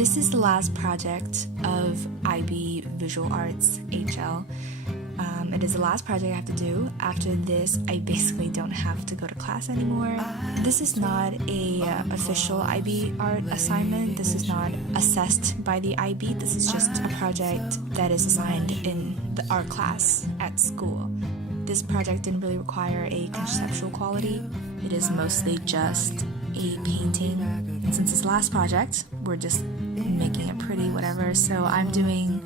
This is the last project of IB Visual Arts HL. It is the last project I have to do. After this, I basically don't have to go to class anymore. This is not a official IB art assignment. This is not assessed by the IB. This is just a project that is assigned in the art class at school. This project didn't really require a conceptual quality. It is mostly just a painting. And since it's the last project, we're just making it pretty, whatever. So I'm doing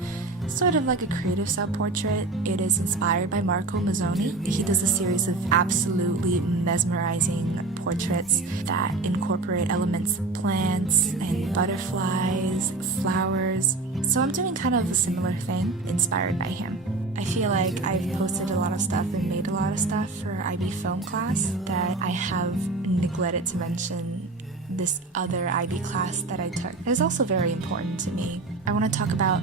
sort of like a creative self-portrait. It is inspired by Marco Mazzoni. He does a series of absolutely mesmerizing portraits that incorporate elements of plants and butterflies, flowers. So I'm doing kind of a similar thing, inspired by him. I feel like I've posted a lot of stuff and made a lot of stuff for IB film class that I have neglected to mention this other IB class that I took. It is also very important to me. I want to talk about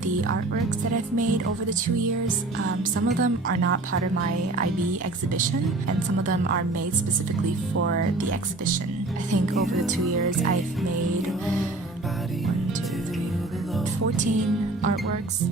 the artworks that I've made over the 2 years. Some of them are not part of my IB exhibition, and some of them are made specifically for the exhibition. I think over the 2 years I've made 14 artworks.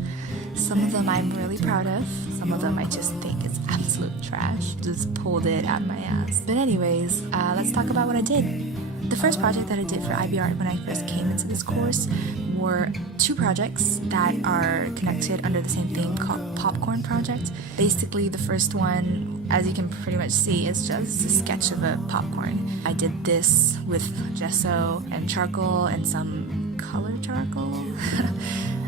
Some of them I'm really proud of, some of them I just think is absolute trash. Just pulled it out of my ass. But anyways, let's talk about what I did. The first project that I did for IB Art when I first came into this course were 2 projects that are connected under the same theme called Popcorn Project. Basically, the first one, as you can pretty much see, is just a sketch of a popcorn. I did this with gesso and charcoal and some color charcoal.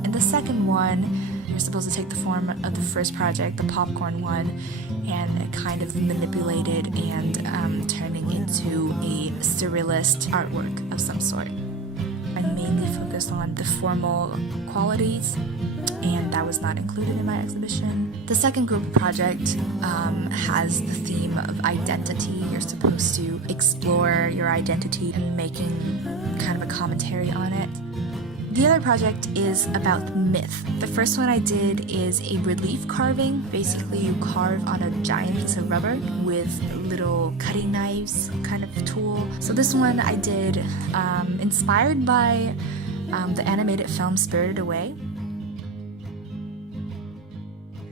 And the second one, you're supposed to take the form of the first project, the popcorn one, and kind of manipulate it and turning into a surrealist artwork of some sort. I mainly focused on the formal qualities, and that was not included in my exhibition. The second group project has the theme of identity. You're supposed to explore your identity and making kind of a commentary on it. The other project is about myth. The first one I did is a relief carving. Basically, you carve on a giant piece of rubber with little cutting knives kind of tool. So this one I did inspired by the animated film Spirited Away.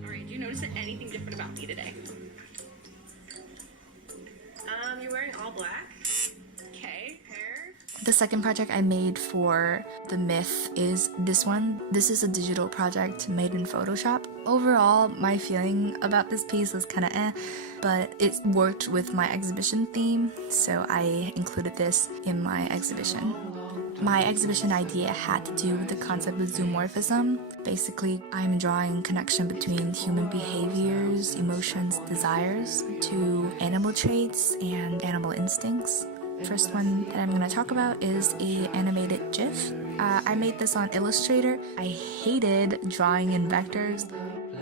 Alright, do you notice anything different about me today? You're wearing all black? Okay, hair? The second project I made for the myth is this one. This is a digital project made in Photoshop. Overall, my feeling about this piece was kind of but it worked with my exhibition theme, so I included this in my exhibition. My exhibition idea had to do with the concept of zoomorphism. Basically, I'm drawing connection between human behaviors, emotions, desires to animal traits and animal instincts. First one that I'm going to talk about is a animated GIF. I made this on Illustrator. I hated drawing in vectors.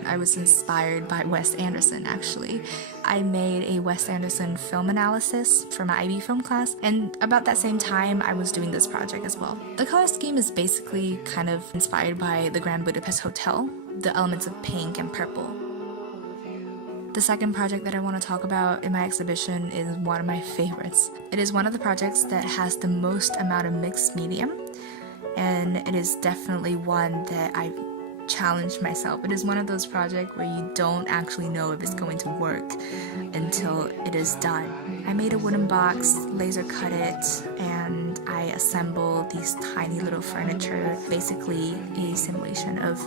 I was inspired by Wes Anderson, actually. I made a Wes Anderson film analysis for my IB film class, and about that same time, I was doing this project as well. The color scheme is basically kind of inspired by the Grand Budapest Hotel, the elements of pink and purple. The second project that I want to talk about in my exhibition is one of my favorites. It is one of the projects that has the most amount of mixed medium, and it is definitely one that I challenged myself. It is one of those projects where you don't actually know if it's going to work until it is done. I made a wooden box, laser cut it, and I assembled these tiny little furniture, basically a simulation of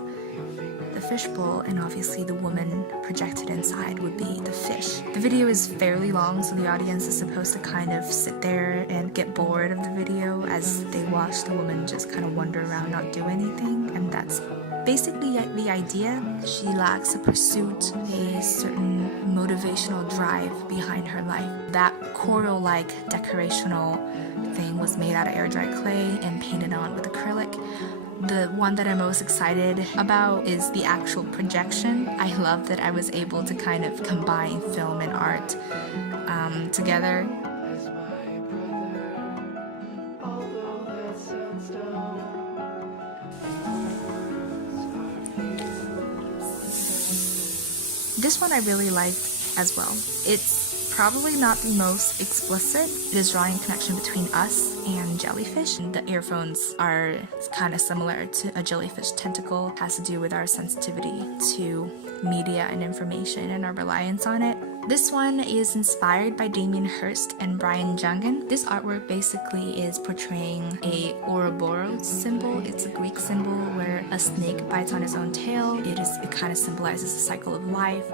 the fishbowl, and obviously the woman projected inside would be the fish. The video is fairly long, so the audience is supposed to kind of sit there and get bored of the video as they watch the woman just kind of wander around, not do anything, and that's basically the idea. She lacks a pursuit, a certain motivational drive behind her life. That coral-like decorational thing was made out of air-dried clay and painted on with acrylic. The one that I'm most excited about is the actual projection. I love that I was able to kind of combine film and art together. This one I really liked as well. It's probably not the most explicit. It is drawing a connection between us and jellyfish. The earphones are kind of similar to a jellyfish tentacle. It has to do with our sensitivity to media and information and our reliance on it. This one is inspired by Damien Hirst and Brian Jungen. This artwork basically is portraying a Ouroboros symbol. It's a Greek symbol where a snake bites on its own tail. It kind of symbolizes the cycle of life.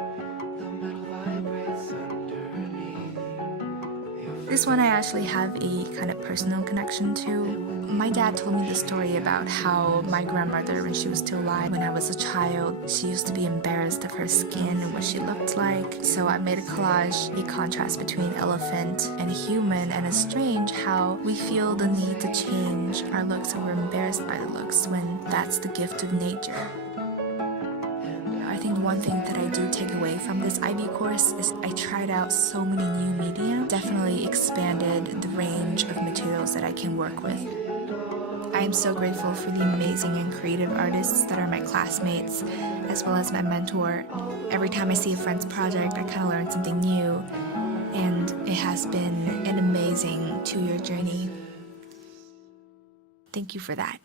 This one I actually have a kind of personal connection to. My dad told me the story about how my grandmother, when she was still alive, when I was a child, she used to be embarrassed of her skin and what she looked like. So I made a collage, a contrast between elephant and human, and it's strange how we feel the need to change our looks and we're embarrassed by the looks when that's the gift of nature. I think one thing that I do take away from this IB course is I tried out so many new media, definitely expanded the range of materials that I can work with. I am so grateful for the amazing and creative artists that are my classmates, as well as my mentor. Every time I see a friend's project, I kind of learn something new, and it has been an amazing 2-year journey. Thank you for that.